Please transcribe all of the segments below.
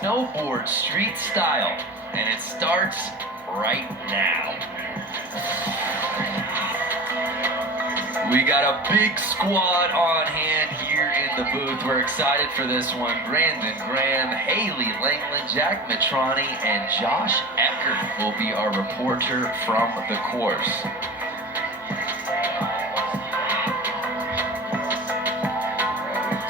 snowboard street style, and it starts right now. We got a big squad on hand here in the booth. We're excited for this one. Brandon Graham, Haley Langland, Jack Matrani, and Josh Eckert will be our reporter from the course.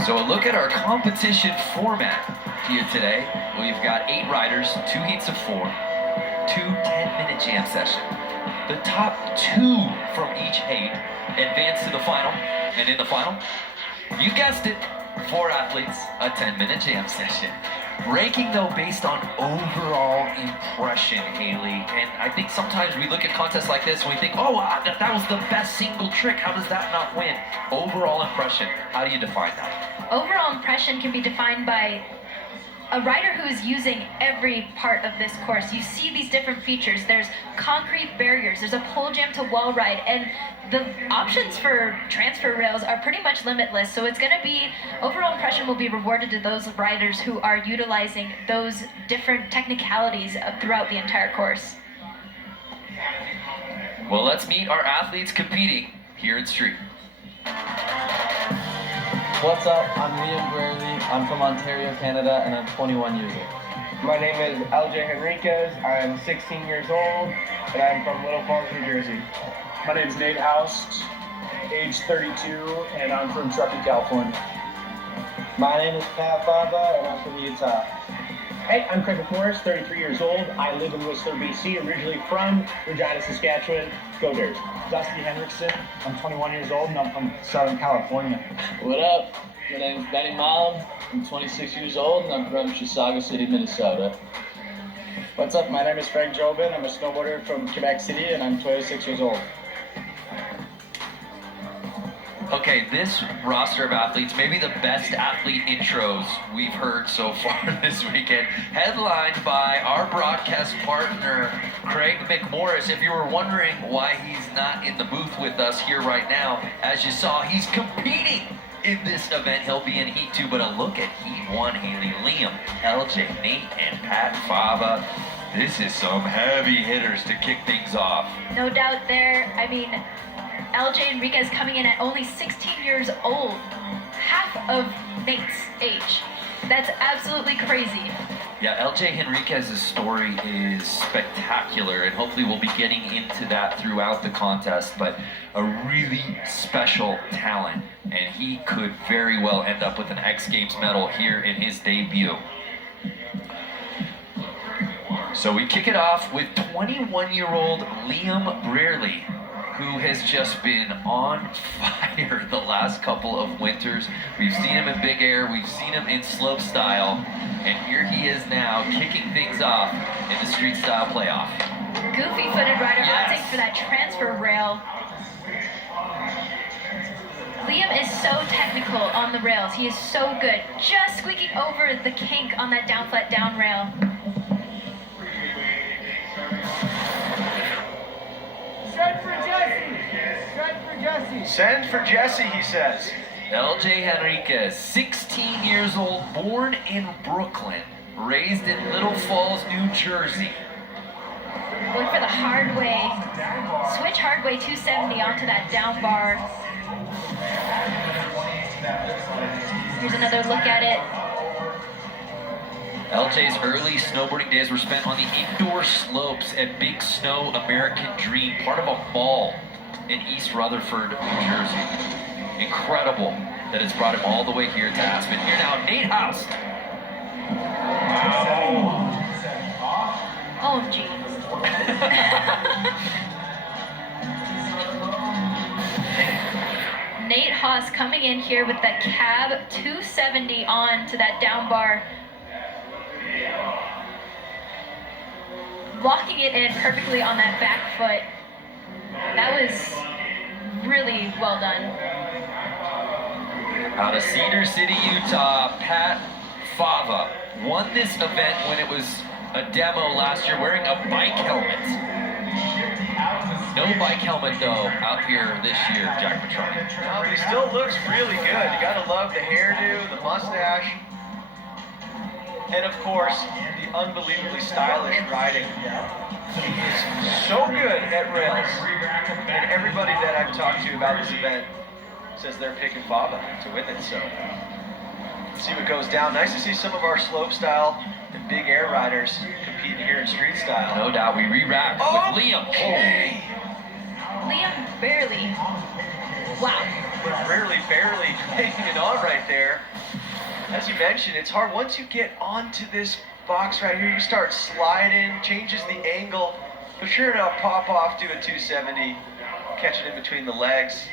So a look at our competition format here today. We've got 8 riders, 2 heats of 4, 2 10-minute jam sessions. The top 2 from each heat advance to the final, and in the final, you guessed it, 4 athletes, a 10-minute jam session. Ranking though based on overall impression, Haley, and I think sometimes we look at contests like this and we think, oh, that was the best single trick, how does that not win? Overall impression, how do you define that? Overall impression can be defined by a rider who is using every part of this course. You see these different features. There's concrete barriers, there's a pole jam to wall ride, and the options for transfer rails are pretty much limitless. So it's gonna be, overall impression will be rewarded to those riders who are utilizing those different technicalities throughout the entire course. Well, let's meet our athletes competing here in street. What's up? I'm Liam Braley. I'm from Ontario, Canada, and I'm 21 years old. My name is LJ Henriquez. I'm 16 years old, and I'm from Little Falls, New Jersey. My name is Nate House, age 32, and I'm from Truckee, California. My name is Pat Fava, and I'm from Utah. Hey, I'm Craig McMorris, 33 years old. I live in Whistler, BC, originally from Regina, Saskatchewan. Go Bears. Dusty Henriksen. I'm 21 years old, and I'm from Southern California. What up? My name is Benny Malum. I'm 26 years old, and I'm from Chisago City, Minnesota. What's up? My name is Frank Jobin. I'm a snowboarder from Quebec City, and I'm 26 years old. Okay, this roster of athletes, maybe the best athlete intros we've heard so far this weekend, headlined by our broadcast partner, Craig McMorris. If you were wondering why he's not in the booth with us here right now, as you saw, he's competing in this event. He'll be in Heat 2, but a look at Heat 1, Haley, Liam, LJ, Nate, and Pat Fava. This is some heavy hitters to kick things off. No doubt there. I mean, LJ Enriquez coming in at only 16 years old, half of Nate's age. That's absolutely crazy. Yeah, LJ Henriquez's story is spectacular, and hopefully we'll be getting into that throughout the contest, but a really special talent, and he could very well end up with an X Games medal here in his debut. So we kick it off with 21-year-old Liam Braley, who has just been on fire the last couple of winters. We've seen him in big air, we've seen him in slope style, and here he is now kicking things off in the street style playoff. Goofy-footed rider opting for that transfer rail. Liam is so technical on the rails. He is so good. Just squeaking over the kink on that down flat down rail. Send for Jesse! Send for Jesse! Send for Jesse, he says. LJ Henriquez, 16 years old, born in Brooklyn, raised in Little Falls, New Jersey. Going for the hard way. Switch hard way 270 onto that down bar. Here's another look at it. LJ's early snowboarding days were spent on the indoor slopes at Big Snow American Dream, part of a mall in East Rutherford, New Jersey. Incredible that it's brought him all the way here to Aspen. Here now, Nate House. Oh, geez. Nate Haas coming in here with that cab 270 on to that down bar. Locking it in perfectly on that back foot. That was really well done. Out of Cedar City, Utah, Pat Fava won this event when it was a demo last year wearing a bike helmet. No bike helmet though out here this year, Jack Matrani. No, but he still looks really good. You gotta love the hairdo, the mustache. And of course, the unbelievably stylish riding. He is so good at rails. And everybody that I've talked to about this event says they're picking Fava to win it. So let's see what goes down. Nice to see some of our slope style and big air riders competing here in street style. No doubt, we re-racked with Liam. Okay. Liam barely. Wow. Barely hanging it on right there. As you mentioned, it's hard. Once you get onto this box right here, you start sliding, changes the angle. But sure enough, pop off to a 270, catch it in between the legs.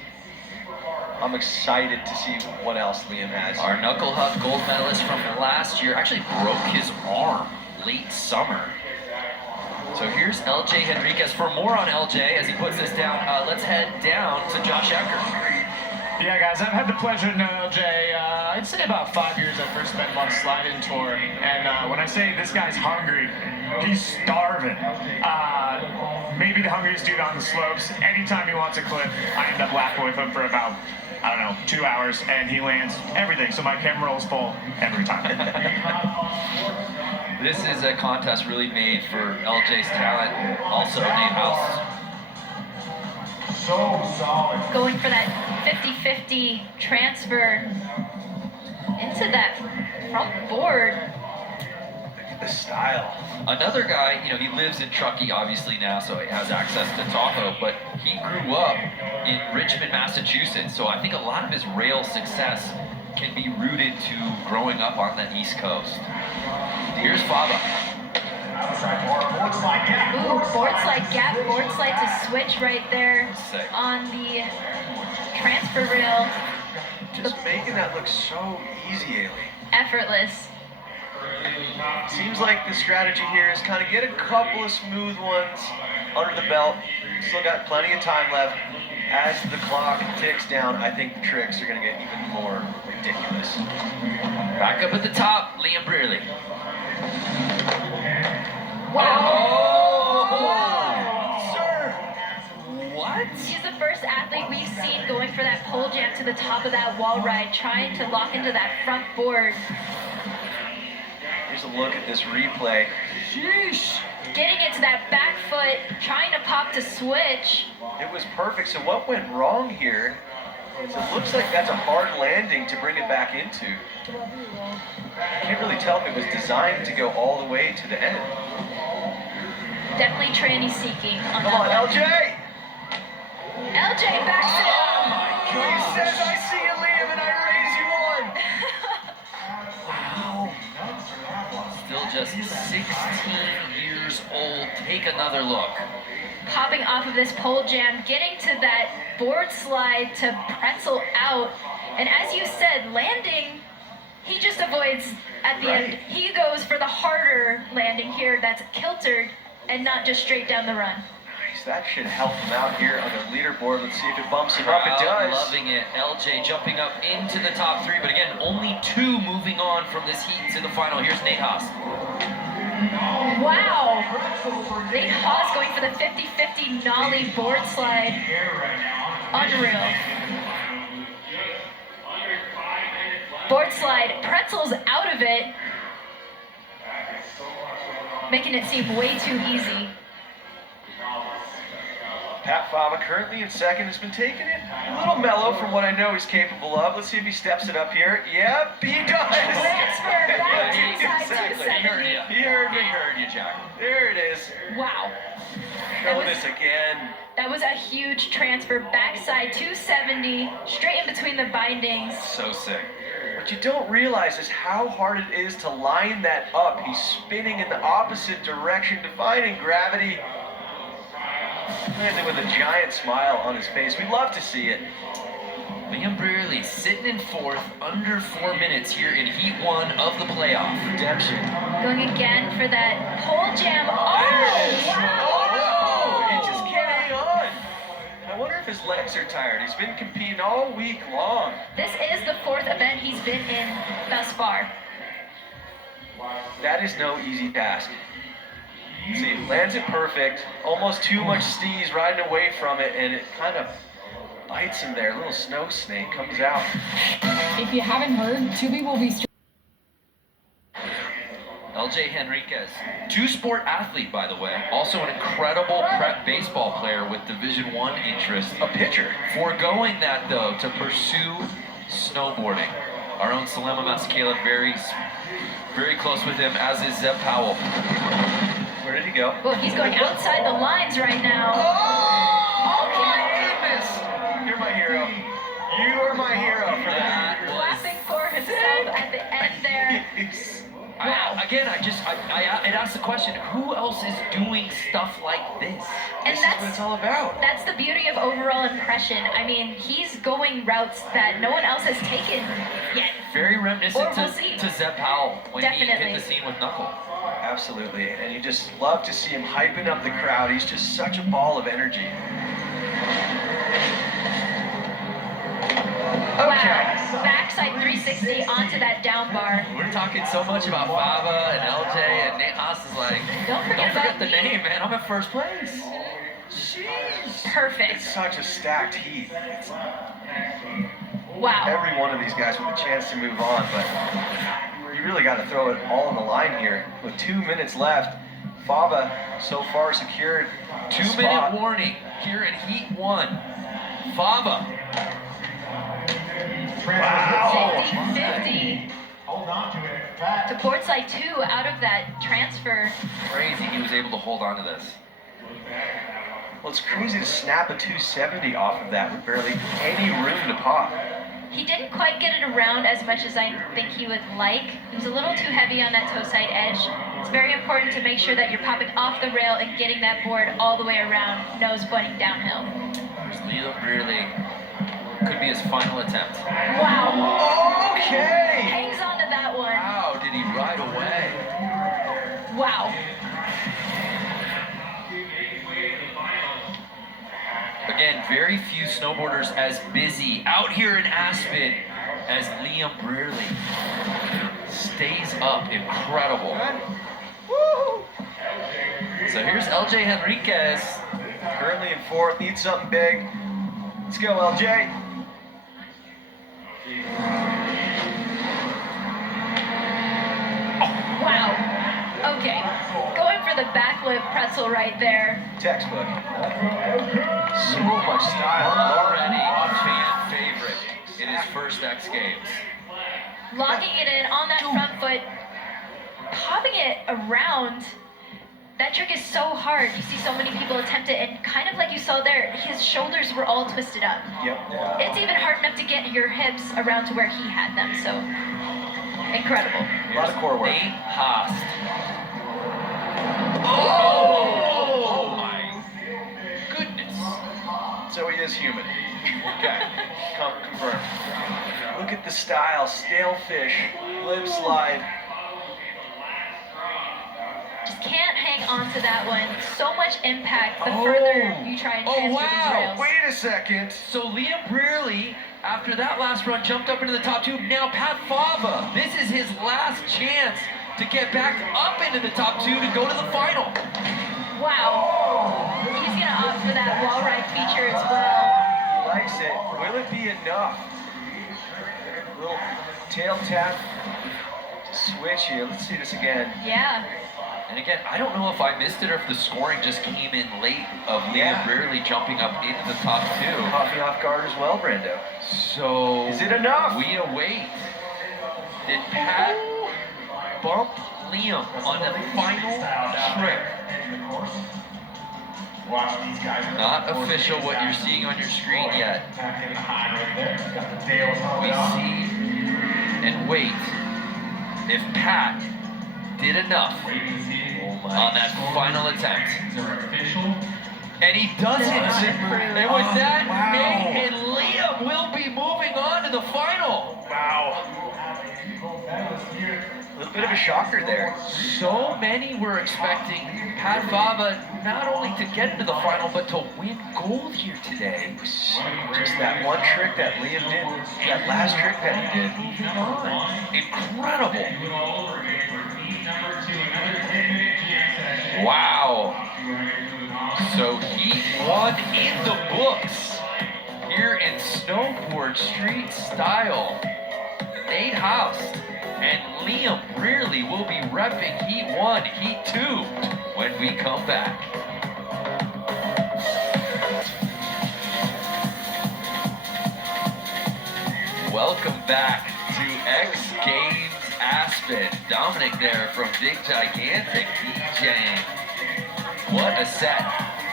I'm excited to see what else Liam has. Our knuckle hug gold medalist from last year actually broke his arm late summer. So here's LJ Henriquez. For more on LJ, as he puts this down, let's head down to Josh Ecker. Yeah, guys, I've had the pleasure to know LJ, I'd say about 5 years. I first met him on a slide-in tour, and when I say this guy's hungry, he's starving. Maybe the hungriest dude on the slopes. Anytime he wants a clip, I end up laughing with him for about, I don't know, 2 hours, and he lands everything, so my camera roll's full every time. This is a contest really made for LJ's talent. Also, Nate House. So solid. Going for that 50-50 transfer into that front board. Look at the style. Another guy, you know, he lives in Truckee obviously now, so he has access to Tahoe, but he grew up in Richmond, Massachusetts, so I think a lot of his rail success can be rooted to growing up on the East Coast. Here's Fava. Ooh, board slide gap, board slide to switch right there Sick. on the transfer rail. Just making that look so easy, Ailey. Effortless. Seems like the strategy here is kind of get a couple of smooth ones under the belt. Still got plenty of time left. As the clock ticks down, I think the tricks are going to get even more ridiculous. Back up at the top, Liam Brearley. Wow. Oh, sir! What? He's the first athlete we've seen going for that pole jam to the top of that wall ride, trying to lock into that front board. Here's a look at this replay. Sheesh. Getting it to that back foot, trying to pop to switch. It was perfect. So what went wrong here is it looks like that's a hard landing to bring it back into. I can't really tell if it was designed to go all the way to the end. Definitely tranny seeking on Come on, that one. LJ! LJ backs it up. Oh my God! He says, I see you, Liam, and I raise you one. Still just 16 years old. Take another look. Popping off of this pole jam, getting to that board slide to pretzel out. And as you said, landing, he just avoids at the end. He goes for the harder landing here that's kiltered and not just straight down the run. Nice. That should help him out here on the leaderboard. Let's see if it bumps him up. It Crowd does. loving it. LJ jumping up into the top three, but again, only 2 moving on from this heat to the final. Here's Nate Haas. Wow! Nate Haas going for the 50-50 nollie board slide. Unreal. Board slide, pretzels out of it, making it seem way too easy. Pat Fava currently in second, has been taking it a little mellow from what I know he's capable of. Let's see if he steps it up here. Yep, he does. Transfer back to Exactly. side 270. He heard me. He heard you, Jack. There it is. Wow. Show was- this again. That was a huge transfer, backside 270, straight in between the bindings. So sick. What you don't realize is how hard it is to line that up. He's spinning in the opposite direction, defying gravity. Landing with a giant smile on his face. We love to see it. Liam Brearley sitting in 4th, under 4 minutes here in Heat 1 of the playoff. Redemption. Going again for that pole jam. There Oh, it is. wow! Oh, he just can't hang on. I wonder if his legs are tired. He's been competing all week long. This is the 4th event he's been in thus far. That is no easy task. See, lands it perfect. Almost too much steez riding away from it, and it kind of bites him there. A little snow snake comes out. If you haven't heard, Tubi will be LJ Henriquez, two-sport athlete, by the way. Also an incredible prep baseball player with Division I interest. A pitcher. Foregoing that, though, to pursue snowboarding. Our own Salema Masekela, very close with him, as is Zeb Powell. Where did he go? Well, he's going outside the lines right now. Oh my goodness! You're my hero. You are my hero for that. Clapping for himself at the end there. Wow. Again, it asks the question, who else is doing stuff like this? And This is what it's all about. That's the beauty of overall impression. I mean, he's going routes that no one else has taken yet. Very reminiscent Or we'll see. to Zeb Powell when he Definitely. hit the scene with Knuckle. Absolutely, and you just love to see him hyping up the crowd. He's just such a ball of energy. Wow. Backside 360 onto that down bar. We're talking so much about Fava and LJ, and Nate Haas is like, Don't forget about the me." name, man. I'm at first place. Jeez. Perfect. It's such a stacked heat. Wow. Every one of these guys with a chance to move on, but you really got to throw it all on the line here. With 2 minutes left, Fava so far secured a 2-minute warning here in Heat 1. Fava. Wow. 50-50 Hold on to it. to Portside 2 out of that transfer. Crazy he was able to hold on to this. Well, it's crazy to snap a 270 off of that with barely any room to pop. He didn't quite get it around as much as I think he would like. He was a little too heavy on that toe side edge. It's very important to make sure that you're popping off the rail and getting that board all the way around, nose pointing downhill. There's Leo Brearley. Could be his final attempt. Wow. Okay. Hangs on to that one. Wow, did he ride away? Wow. Again, very few snowboarders as busy out here in Aspen as Liam Brearley. Stays up, incredible. So here's LJ Henriquez. Currently in fourth, needs something big. Let's go, LJ. Wow. Okay. Going for the backlip pretzel right there. Textbook. So much style. Already a fan favorite in his first X Games. Locking it in on that front foot. Popping it around. That trick is so hard. You see so many people attempt it, and kind of like you saw there, his shoulders were all twisted up. Yep. It's even hard enough to get your hips around to where he had them, so incredible. A lot of core work. Nate Haas. Oh my goodness. So he is human. Okay. Confirmed. Look at the style. Stale fish. Lip slide. Just can't hang on to that one. So much impact the further you try and transfer these rails. Wait a second. So Liam Brearley, after that last run, jumped up into the top two. Now Pat Fava. This is his last chance to get back up into the top two to go to the final. Wow. He's going to opt for that wall ride feature as well. He likes it. Will it be enough? A little tail tap. Switch here. Let's see this again. Yeah. And again, I don't know if I missed it or if the scoring just came in late of Liam Brearley jumping up into the top two. Caught me off guard as well, Brando. So Is it enough? we await. Did Pat bump Liam on the final trick? Watch these guys. Not official what you're seeing on your screen yet. Back in the high right there. Got the tail We on. see and wait if Pat did enough on that final attempt. And he doesn't. And with that, Nate and Liam will be moving on to the final. Wow. A little bit of a shocker there. So many were expecting Pat Fava not only to get into the final, but to win gold here today. Just that one trick that Liam did, that last trick that he did. Incredible. Wow. So Heat 1 in the books here in snowboard street style. Nate Haas And Liam Brearley will be repping Heat 1, Heat 2 when we come back. Welcome back to Xgames Aspen. Dominic there from Big Gigantic DJing. What a set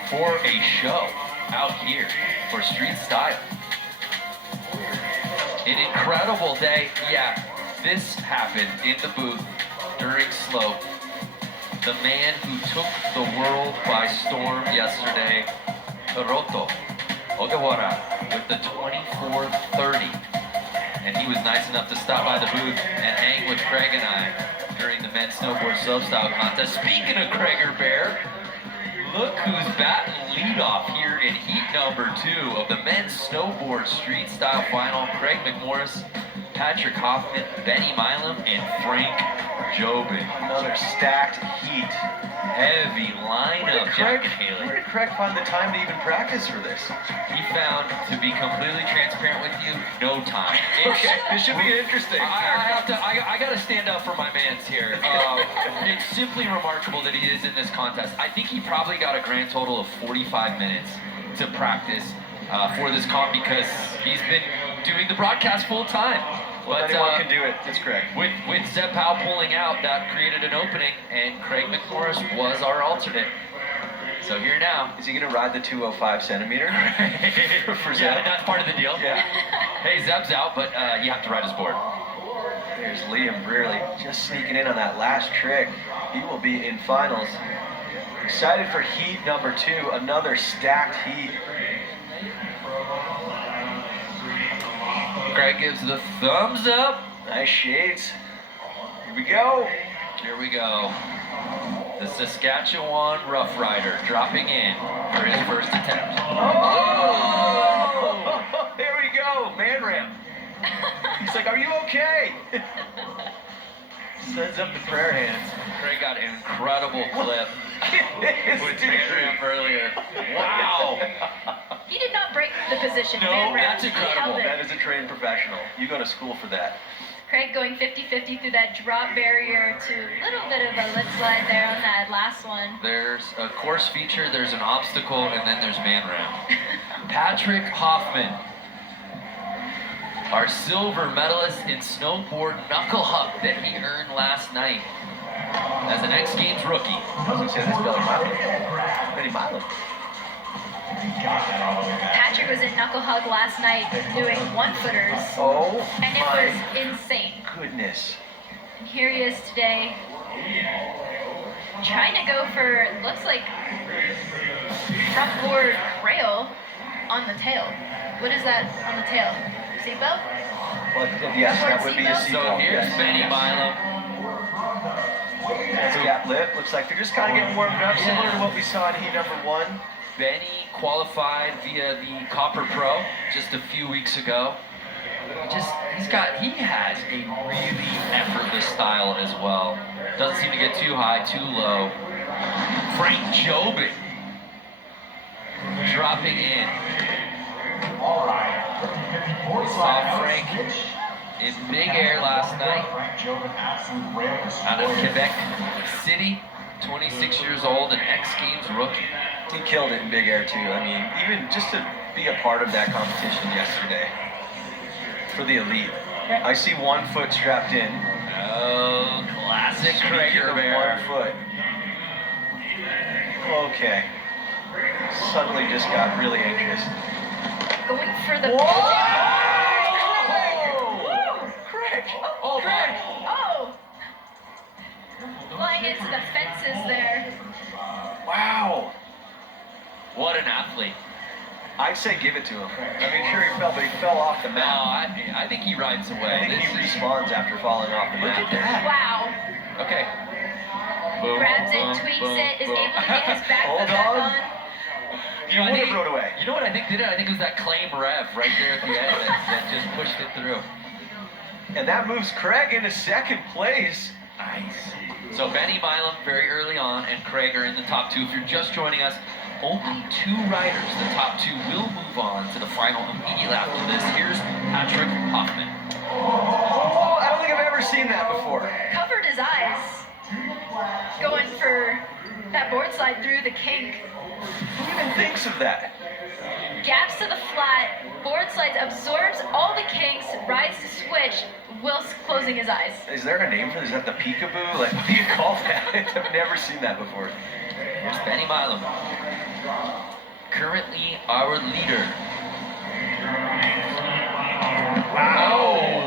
for a show out here for Street Style. An incredible day. Yeah, this happened in the booth during Slope. The man who took the world by storm yesterday, Hiroto Ogawara, with the 24:30. And he was nice enough to stop by the booth and hang with Craig and I during the men's snowboard slopestyle contest. Speaking of Craiger Bear, look who's batting leadoff here in heat number 2 of the men's snowboard street style final. Craig McMorris, Patrick Hoffman, Benny Milam, and Frank Jobin. Another stacked heat. Heavy lineup, Jack and Where Haley. did Craig find the time to even practice for this? He found, to be completely transparent with you, no time. Okay, this should be interesting. I gotta stand up for my mans here. It's simply remarkable that he is in this contest. I think he probably got a grand total of 45 minutes to practice for this comp because he's been doing the broadcast full time. Well, But anyone can do it. That's correct. with Zeb Powell pulling out, that created an opening, and Craig McMorris was our alternate. So here now. Is he going to ride the 205 centimeter? For Zeb? Yeah, that's part of the deal. Yeah. Hey, Zeb's out, but you have to ride his board. There's Liam Brearley just sneaking in on that last trick. He will be in finals. Excited for heat number 2, another stacked heat. Craig gives the thumbs up. Nice shades. Here we go. Here we go. The Saskatchewan Rough Rider dropping in for his first attempt. Oh! There we go. Man ramp. He's like, are you okay? Sends up the prayer hands. Craig got an incredible clip with Dude. man ramp earlier. Wow. He did not break the position. No, Man ramp. that's He incredible. held it. That is a trained professional. You go to school for that. Craig going 50-50 through that drop barrier to a little bit of a lip slide there on that last one. There's a course feature, there's an obstacle, and then there's man ramp. Patrick Hoffman, our silver medalist in snowboard knuckle huck that he earned last night as an X Games rookie. I was going to say, that's Billy Milam. Benny Milam. Patrick was in knuckle hug last night doing one-footers, Oh and it my was insane. goodness. And here he is today, trying to go for, looks like, front board crail on the tail. What is that on the tail? Seatbelt? Well, yes, that would be a Seatbelt? So seatbelt. here's Yes. Benny Milam. That's a gap lip. Looks like they're just kind of getting warmed up, similar to what we saw in heat number 1. Benny qualified via the Copper Pro just a few weeks ago. He has a really effortless style as well. Doesn't seem to get too high, too low. Frank Jobin dropping in. Saw Frank in big air last night out of Quebec City, 26 years old, an X Games rookie. He killed it in big air too. I mean, even just to be a part of that competition yesterday for the elite. I see 1 foot strapped in. Oh, classic Speaking Craiger of Bear. 1 foot. Okay. Suddenly just got really anxious. Going for the... Whoa! Craig! Oh, Craig! Oh! Flying into the fences there. Wow. What an athlete. I'd say give it to him. I mean, sure he fell, but he fell off the No, mat. I think he rides I away. think he This is- respawns after falling off the Look mat. at that. Wow. Okay. Boom, Grabs it, boom, tweaks boom, it, is boom. able to get his back Hold foot back on. on. You know, I He think would've rode away. You know what I think did it? I think it was that claim rev right there at the end that just pushed it through. And that moves Craig into 2nd place. Nice. So Benny Milam very early on, and Craig are in the top 2. If you're just joining us, only 2 riders, the top 2, will move on to the final immediately after this. Here's Patrick Hoffman. Oh, I don't think I've ever seen that before. Covered his eyes. Going for that board slide through the kink. Who even thinks of that? Gaps to the flat, board slides, absorbs all the kinks, rides to switch, whilst closing his eyes. Is there a name for this? Is that the peekaboo? Like, what do you call that? I've never seen that before. Here's Benny Milam. Currently our leader. Wow.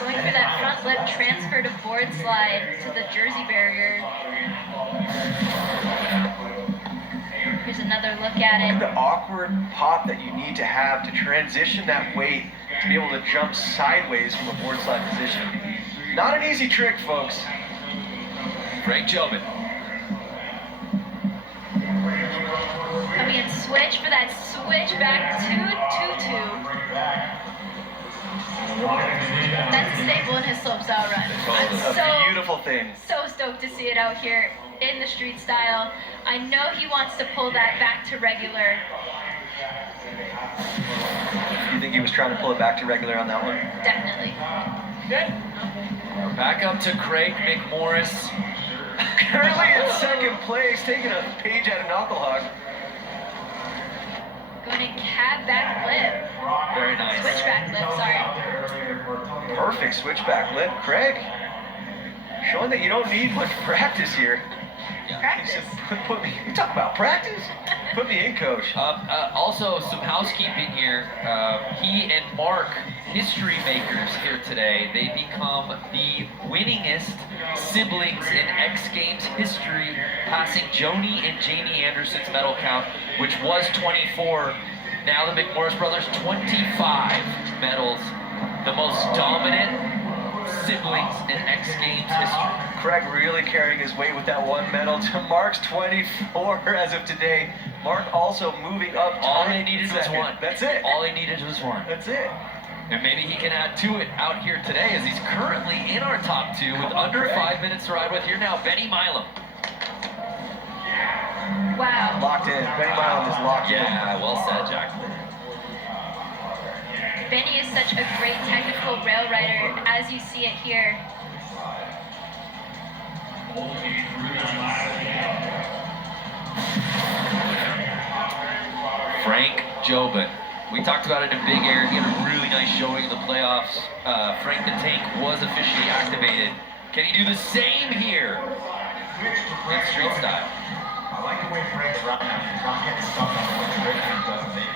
Going for that front lip transfer to board slide to the Jersey barrier. Here's another look at it. The awkward pop that you need to have to transition that weight to be able to jump sideways from a board slide position. Not an easy trick, folks. Frank Jobin. Coming in switch for that switch back 2-2-2. That's a staple in his slopestyle run. It's a beautiful thing. So stoked to see it out here in the street style. I know he wants to pull that back to regular. You think he was trying to pull it back to regular on that one? Definitely. Good. We're back up to Craig McMorris. Currently in second place, taking a page out of Knucklehawk. Going in cab back lip. Very nice. Switchback lip, sorry. Perfect switchback lip. Craig, showing that you don't need much practice here. Practice. Put me, you talk about practice? Put me in, coach. Also, some housekeeping here. He and Mark, history makers here today. They become the winningest siblings in Xgames history, passing Joni and Jamie Anderson's medal count, which was 24. Now the McMorris brothers, 25 medals. The most dominant siblings in Xgames history. Craig really carrying his weight with that one medal to Mark's 24 as of today. Mark also moving up. All they needed was one. That's it. All they needed was one. That's it. And maybe he can add to it out here today, as he's currently in our top two with under 5 minutes to ride with. Here now, Benny Milam. Wow. Locked in. Benny Milam is locked in. Yeah, well said, Jack. Benny is such a great technical rail rider, as you see it here. Frank Jobin. We talked about it in Big Air. He had a really nice showing in the playoffs. Frank the Tank was officially activated. Can he do the same here in street style? I like the way Frank's riding. He's not getting stuck on the way he does it.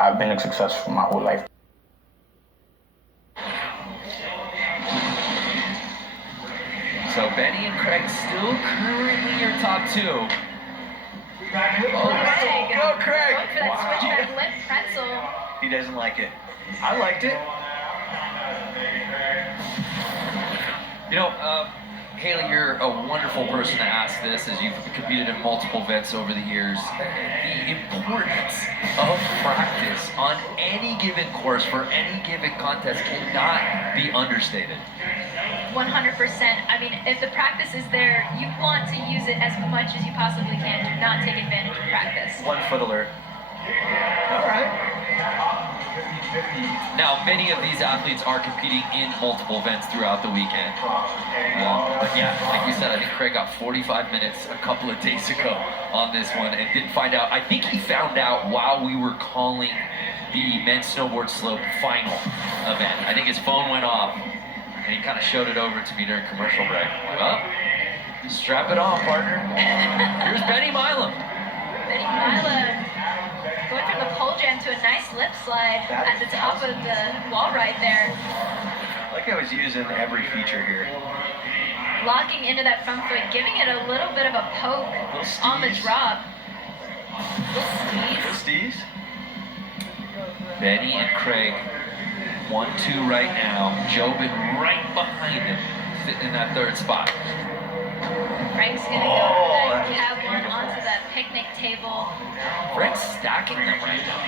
I've been a success for my whole life. So Benny and Craig still currently your top two. Oh, Craig. go Craig! Going for that switchback lip pretzel. He doesn't like it. I liked it. You know, Haley, you're a wonderful person to ask this, as you've competed in multiple events over the years. The importance of practice on any given course for any given contest cannot be understated. 100%. I mean, if the practice is there, you want to use it as much as you possibly can. Do not take advantage of practice. 1 foot alert. All right. Now, many of these athletes are competing in multiple events throughout the weekend. But yeah, like you said, I think Craig got 45 minutes a couple of days ago on this one and didn't find out. I think he found out while we were calling the men's snowboard slope final event. I think his phone went off and he kind of showed it over to me during commercial break. Well, strap it on, partner. Here's Benny Milam. Benny Milam going from the pole jam to a nice lip slide at the top of the wall right there. Like I was using every feature here. Locking into that front foot, giving it a little bit of a poke on the drop. Little Steez. Benny and Craig, 1-2 right now. Jobin right behind him, sitting in that third spot. Frank's gonna go for that cab one onto that picnic table. Frank's stacking them right now.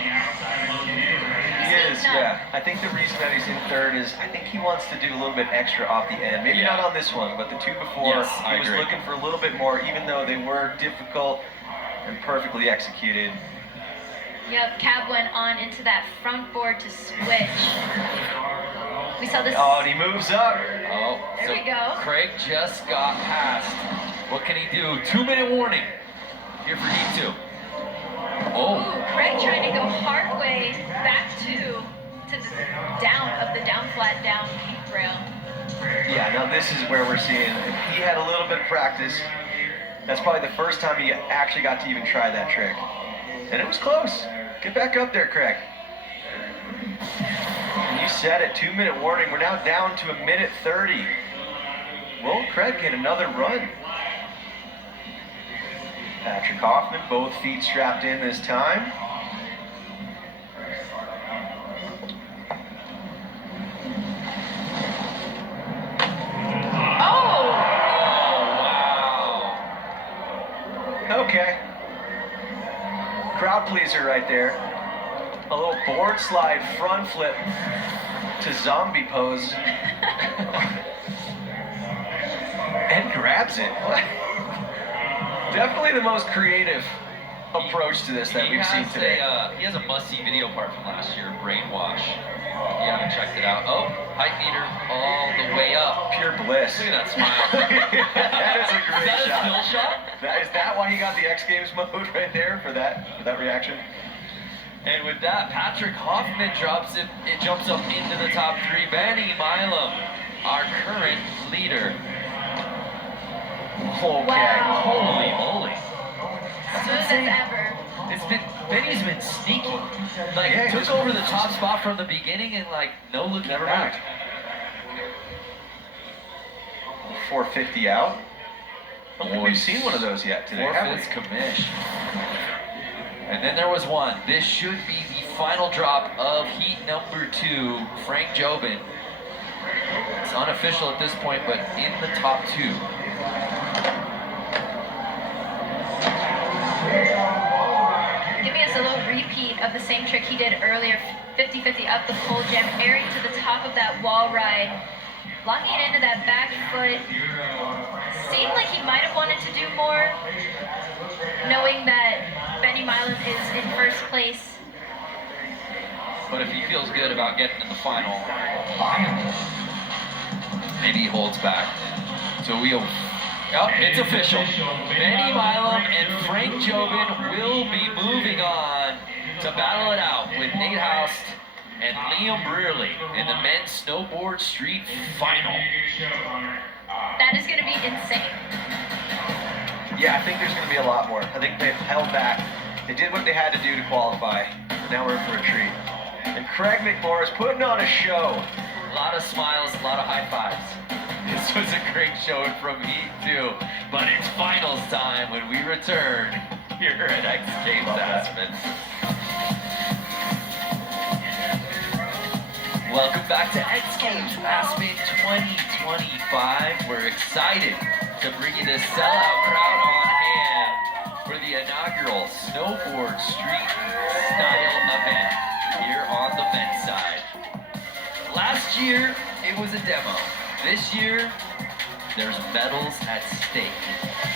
He is, yeah. I think the reason that he's in third is I think he wants to do a little bit extra off the end. Maybe not on this one, but the two before, Yes, I he was agree. looking for a little bit more, even though they were difficult and perfectly executed. Yep, Cab went on into that front board to switch. We saw this. Oh, and he moves up. Oh, There so we go. Craig just got past. What can he do? 2-minute warning here for heat 2. Oh. Ooh, Craig trying to go hard way back to the down of the down flat down heat rail. Yeah, now this is where we're seeing, if he had a little bit of practice, that's probably the first time he actually got to even try that trick. And it was close. Get back up there, Craig. You said it, 2-minute warning. We're now down to 1:30. Will Craig get another run? Patrick Hoffman, both feet strapped in this time. Oh! Wow. Okay. Crowd pleaser right there. A little board slide front flip to zombie pose. And grabs it. Definitely the most creative approach to this that we've seen today. He has a must-see video part from last year, Brainwash. If you haven't checked it out. Oh, height meter all the way up. Pure bliss. Look at that smile. That is a great Is that shot. a skill shot? Is that why he got the X Games mode right there for that reaction? And with that, Patrick Hoffman drops it. It jumps up into the top 3. Benny Milam, our current leader. Okay. Wow. Holy moly. Smooth as ever. Benny's been sneaky. Like, Yeah, took over the top spot from the beginning and, like, no looking Never back. moved. 450 out. I don't think we've seen one of those yet today, have we? 4/5 commish. And then there was one. This should be the final drop of heat number 2. Frank Jobin. It's unofficial at this point, but in the top 2. Giving us a little repeat of the same trick he did earlier, 50-50 up the pole jam, airing to the top of that wall ride, locking it into that back foot. Seemed like he might have wanted to do more, knowing that Benny Milam is in first place. But if he feels good about getting in the final, maybe he holds back. So it's official. Benny Milam and Frank Jobin will be moving on to battle it out with Nate Houst and Liam Brearley in the men's snowboard street final. That is going to be insane. Yeah, I think there's going to be a lot more. I think they've held back. They did what they had to do to qualify. Now we're in for a treat. And Craig McMorris putting on a show. A lot of smiles, a lot of high fives. This was a great showing from Heat 2, but it's finals time when we return here at Xgames Aspen. Welcome back to Xgames Aspen 2025. We're excited to bring you this sellout crowd on hand for the inaugural Snowboard Street Style event here on the men's side. Last year, it was a demo. This year, there's medals at stake.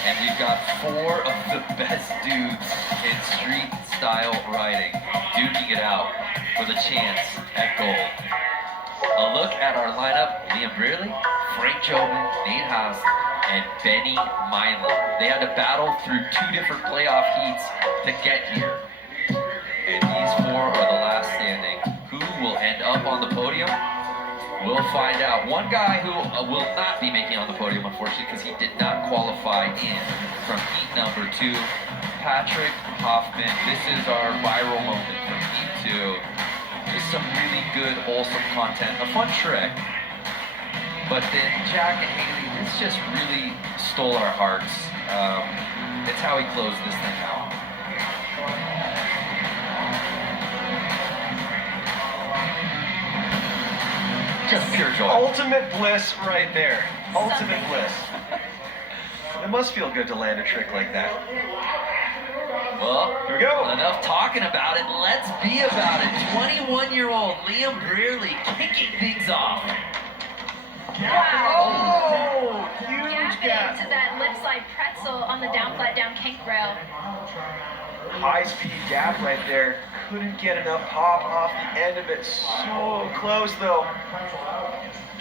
And we've got 4 of the best dudes in street style riding, duking it out for the chance at gold. A look at our lineup: Liam Brearley, Frank Jobin, Nate House, and Benny Milam. They had to battle through 2 different playoff heats to get here. And these 4 are the last standing. Who will end up on the podium? We'll find out. One guy who will not be making on the podium, unfortunately, because he did not qualify in from heat number 2, Patrick Hoffman. This is our viral moment from heat 2. Just some really good, wholesome content, a fun trick. But then Jack and Haley, this just really stole our hearts. It's how he closed this thing out. Just pure joy. Ultimate bliss right there. Ultimate bliss. It must feel good to land a trick like that. Well, here we go. Enough talking about it. Let's be about it. 21-year-old Liam Brearley kicking things off. Oh, huge Gap gap. into that lip slide pretzel on the down flat down kink rail. High-speed gap right there. Couldn't get enough pop off the end of it. So close though.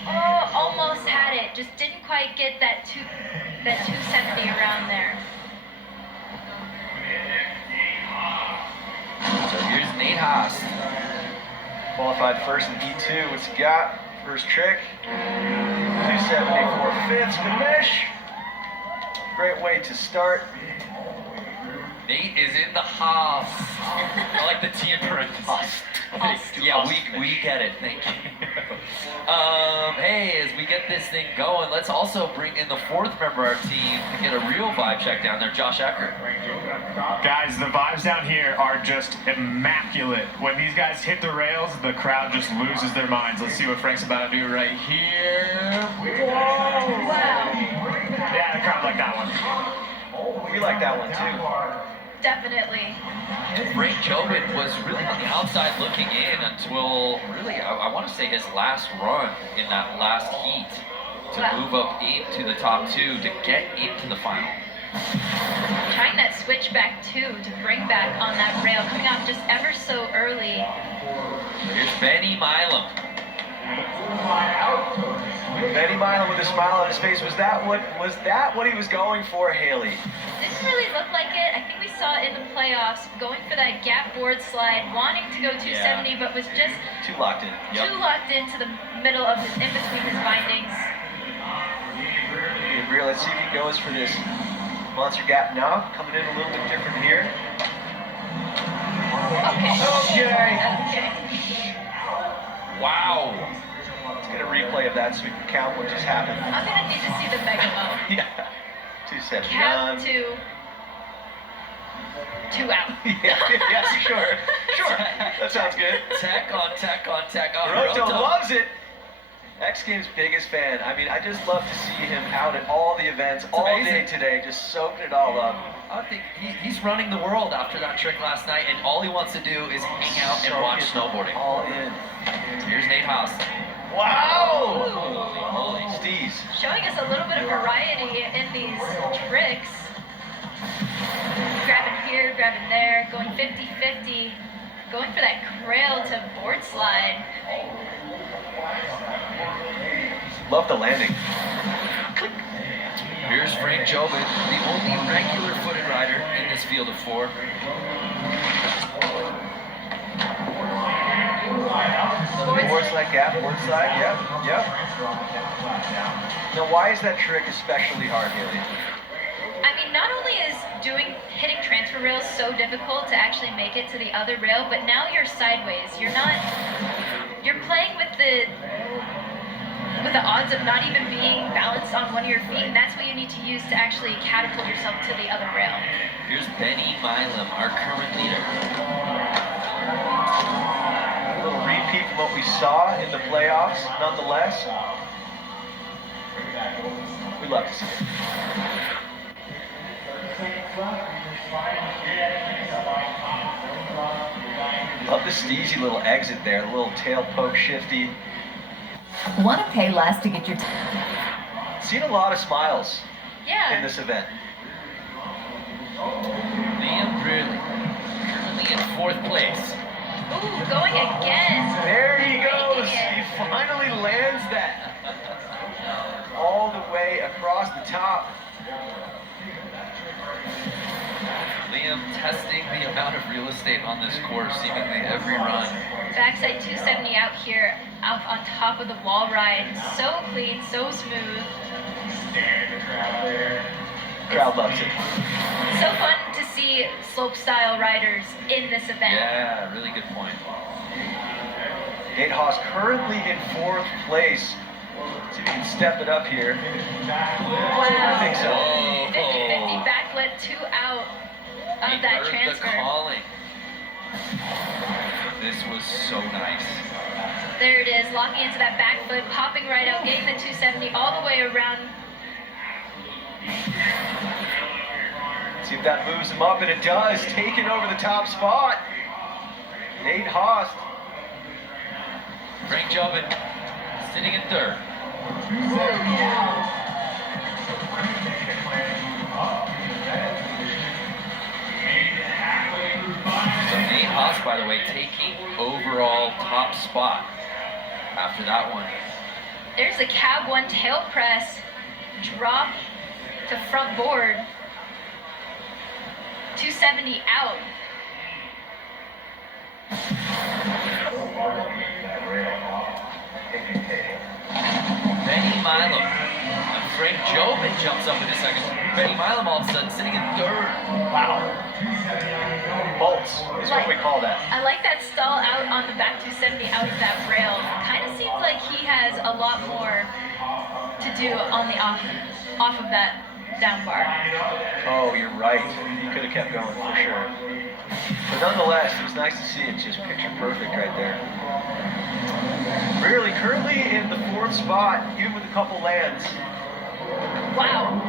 Oh, almost had it. Just didn't quite get that 270 around there. So here's Nate Haas. Qualified first in E2. What's he got? First trick. 274 fifths finish. Great way to start. Nate is in the house. I like the T in parentheses. Yeah, we get it. Thank you. Hey, as we get this thing going, let's also bring in the fourth member of our team to get a real vibe check down there, Josh Eckert. Guys, the vibes down here are just immaculate. When these guys hit the rails, the crowd just loses their minds. Let's see what Frank's about to do right here. Whoa! Wow. Yeah, the crowd liked that one. We like that one too. Definitely. Frank Jobin was really on the outside looking in until really, I want to say his last run in that last heat to move up into the top two to get into the final. Trying that switchback too to bring back on that rail, coming off just ever so early. Here's Benny Milam. Benny Milam with a smile on his face. Was that what he was going for, Haley? Didn't really look like it. I think we saw it in the playoffs, going for that gap board slide, wanting to go 270, but was just Too locked in. too locked into the middle of his, in between his bindings. Gabriel, let's see if he goes for this monster gap now. Coming in a little bit different here. Okay. Wow. Let's get a replay of that so we can count what just happened. I'm gonna need to see the mega mo. Yeah. 279. Count to 2 out. Yeah, sure. That sounds good. Tech on tech on tech. Oh, Roto loves it. Xgames' biggest fan. I mean, I just love to see him out at all the events all day today, just soaking it all up. I think he's running the world after that trick last night, and all he wants to do is hang out and watch snowboarding. All in. Here's Nate Haas. Wow! Holy Steez. Showing us a little bit of variety in these tricks. Grabbing here, grabbing there, going 50-50, going for that rail to board slide. Love the landing. Here's Frank Jobin, the only regular footed rider in this field of four. Board slide gap, board slide, yep. Now, why is that trick especially hard, Haley? I mean, not only is hitting transfer rails so difficult to actually make it to the other rail, but now you're sideways. You're playing with the odds of not even being balanced on one of your feet, and that's what you need to use to actually catapult yourself to the other rail. Here's Benny Milam, our current leader. A little repeat from what we saw in the playoffs, nonetheless. We love to see it. Love the steezy little exit there, the little tail poke shifty. Want to pay less to get your... Seen a lot of smiles Yeah. in this event. Liam Brearley, currently in fourth place. Ooh, going again. There he goes. Making it. He finally lands that all the way across the top. Liam testing the amount of real estate on this course, seemingly every run. Backside 270 out here, out on top of the wall ride. So clean, so smooth. Crowd loves it. So fun to see slope style riders in this event. Yeah, really good point. Nate Haas currently in fourth place. See if we can step it up here. Wow. I think so. 50-50 backlit, 2 out of that He heard transfer. the calling. This was so nice. There it is, locking into that back foot, popping right out, getting the 270 all the way around. See if if that moves him up, and it does, taking over the top spot. Nate Haas. Frank Jobin sitting in third. So Nate Haas, by the way, taking overall top spot after that one. There's a cab 1 tail press, drop to front board, 270 out. Benny Milam and Frank Jobin jumps up into second. Benny Milam all of a sudden sitting in third. Wow. Bolts is what we call that. I like that stall out on the back 270 out of that rail. Kind of seems like he has a lot more to do on the off of that down bar. Oh, you're right. He could have kept going for sure. But nonetheless, it was nice to see it just picture perfect right there. Really, currently in the 4th spot, even with a couple lands. Wow.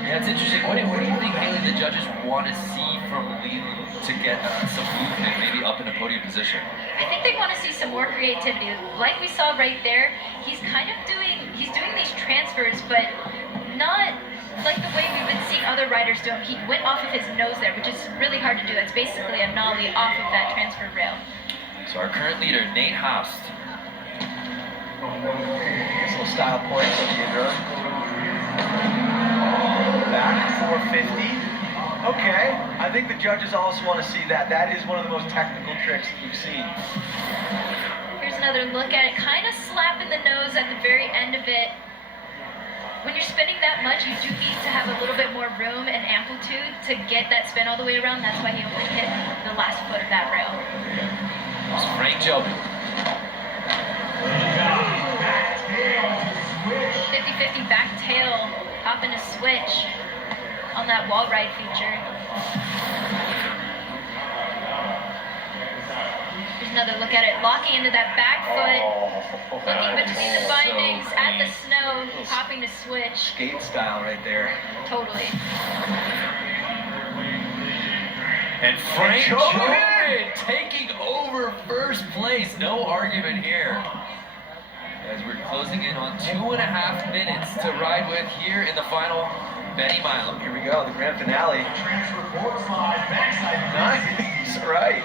Yeah, it's interesting. What do you think, Haley, the judges want to see from Leland to get some movement, maybe up in a podium position? I think they want to see some more creativity. Like we saw right there, he's doing these transfers, but not like the way we've been seeing other riders do them. He went off of his nose there, which is really hard to do. That's basically a nollie off of that transfer rail. So our current leader, Nate Haas. Nice little style points on the intro. Back 450. Okay, I think the judges also want to see that. That is one of the most technical tricks that we've seen. Here's another look at it. Kind of slapping the nose at the very end of it. When you're spinning that much, you do need to have a little bit more room and amplitude to get that spin all the way around. That's why he only hit the last foot of that rail. There's Frank Jobin. 50-50 back tail, hopping a switch on that wall ride feature. Here's another look at it, locking into that back foot, looking between the bindings at the snow, hopping to switch. Skate style right there. Totally. And Frank Jobin taking over first place. No argument here. As we're closing in on 2.5 minutes to ride with here in the final, Benny Milam. Here we go, the grand finale. Nice, right.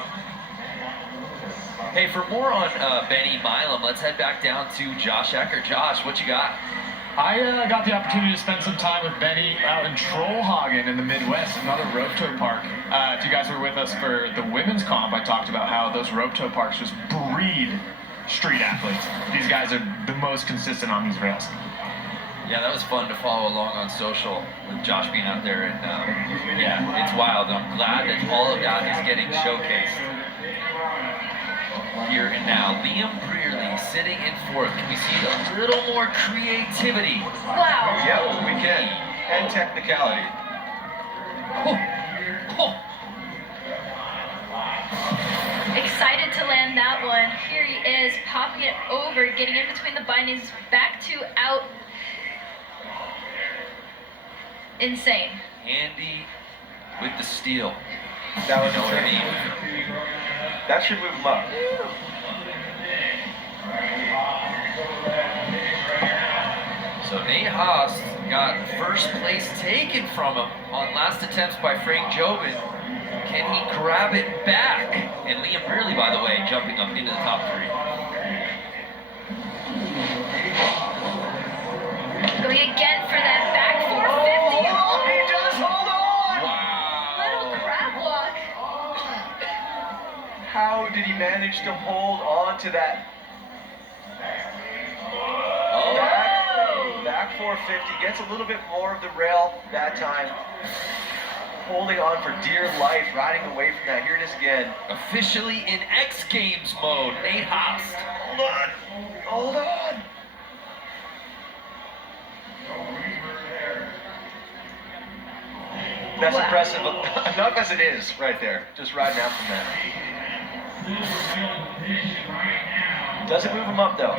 Hey, for more on Benny Milam, let's head back down to Josh Eckert. Josh, what you got? I got the opportunity to spend some time with Benny out in Trollhagen in the Midwest, another rope tow park. If you guys were with us for the women's comp, I talked about how those rope tow parks just breed street athletes. These guys are the most consistent on these rails. Yeah, that was fun to follow along on social with Josh being out there, and yeah, it's wild. I'm glad that all of that is getting showcased here and now. Liam Brearley sitting in 4th. Can we see a little more creativity? Wow. Yeah, we can. And technicality. Excited to land that one. Here he is, popping it over, getting in between the bindings, back to out. Insane. Andy with the steal. That was You know what I insane. mean? That should move him up. So Nate Haas got first place taken from him on last attempts by Frank Jobin. Can he grab it back? And Liam Brearley, by the way, jumping up into the top 3. Going again for that back 450. Oh, he does hold on! Wow. Little crab walk. How did he manage to hold on to that? Oh. Back 450, gets a little bit more of the rail that time. Holding on for dear life, riding away from that. Here it is again. Officially in Xgames mode, Nate Haas. Hold on. Hold on. That's impressive enough as it is right there. Just riding out from that. Doesn't move him up though.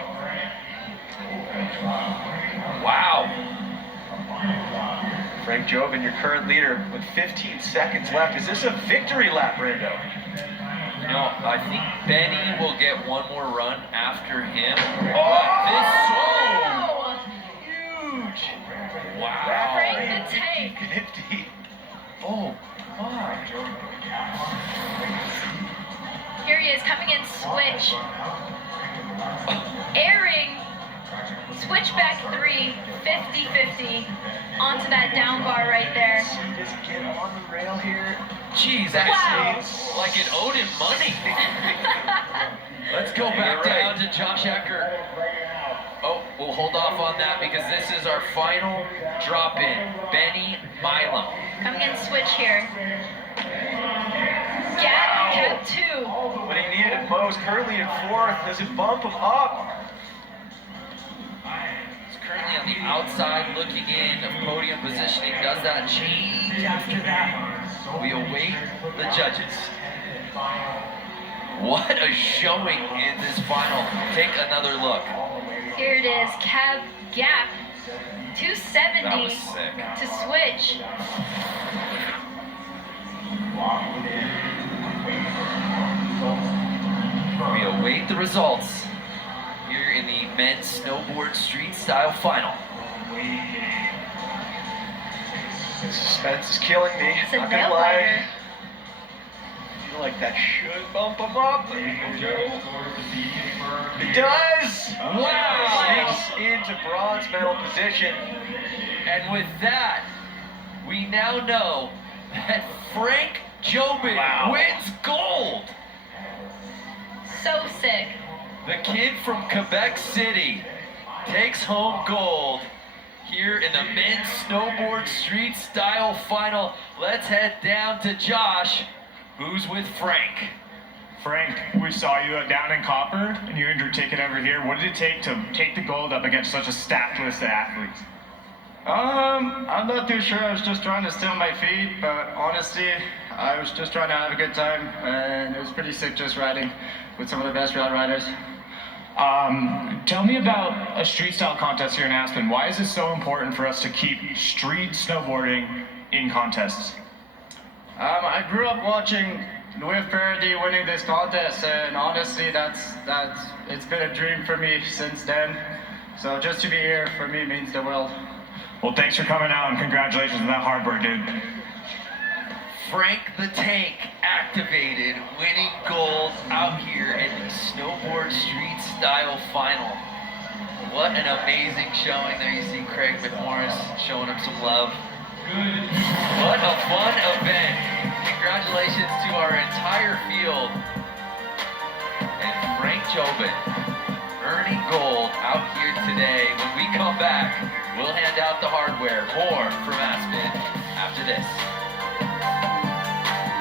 Wow. Frank Jobin, your current leader, with 15 seconds left. Is this a victory lap, Brando? No, I think Benny will get one more run after him. Oh! Huge! Wow. Frank the Tank. 50. Oh, my. Here he is coming in switch. Airing. Switchback 3, 50-50 onto that down bar right there. Just get on the rail here. Jeez, that seems like it owed him money. Let's go back down to Josh Ecker. Oh, we'll hold off on that because this is our final drop-in. Benny Milam. Coming in switch here. Gap 2. When he needed it most, currently in 4th. Does it bump him up? Currently on the outside looking in of podium positioning. Does that change after that? We await the judges. What a showing in this final. Take another look. Here it is, cab gap 270 to switch. We await the results here in the men's snowboard street style final. The suspense is killing me. It's a Not gonna nail lie. biter. I feel like that should bump him up. It does! Wow! Sneaks into bronze medal position. And with that, we now know that Frank Jobin wins gold. So sick. The kid from Quebec City takes home gold here in the men's snowboard street style final. Let's head down to Josh, who's with Frank. Frank, we saw you down in Copper, and you earned your ticket over here. What did it take to take the gold up against such a stacked list of athletes? I'm not too sure. I was just trying to steal my feet, but honestly, I was just trying to have a good time, and it was pretty sick just riding with some of the best rail riders. Tell me about a street style contest here in Aspen. Why is it so important for us to keep street snowboarding in contests? I grew up watching Louis Parody winning this contest, and honestly, it's been a dream for me since then. So just to be here for me means the world. Well, thanks for coming out, and congratulations on that hard work, dude. Frank the Tank activated, winning gold out here in the snowboard street style final. What an amazing showing. There you see Craig McMorris showing him some love. What a fun event. Congratulations to our entire field. And Frank Jobin earning gold out here today. When we come back, we'll hand out the hardware. More from Aspen after this.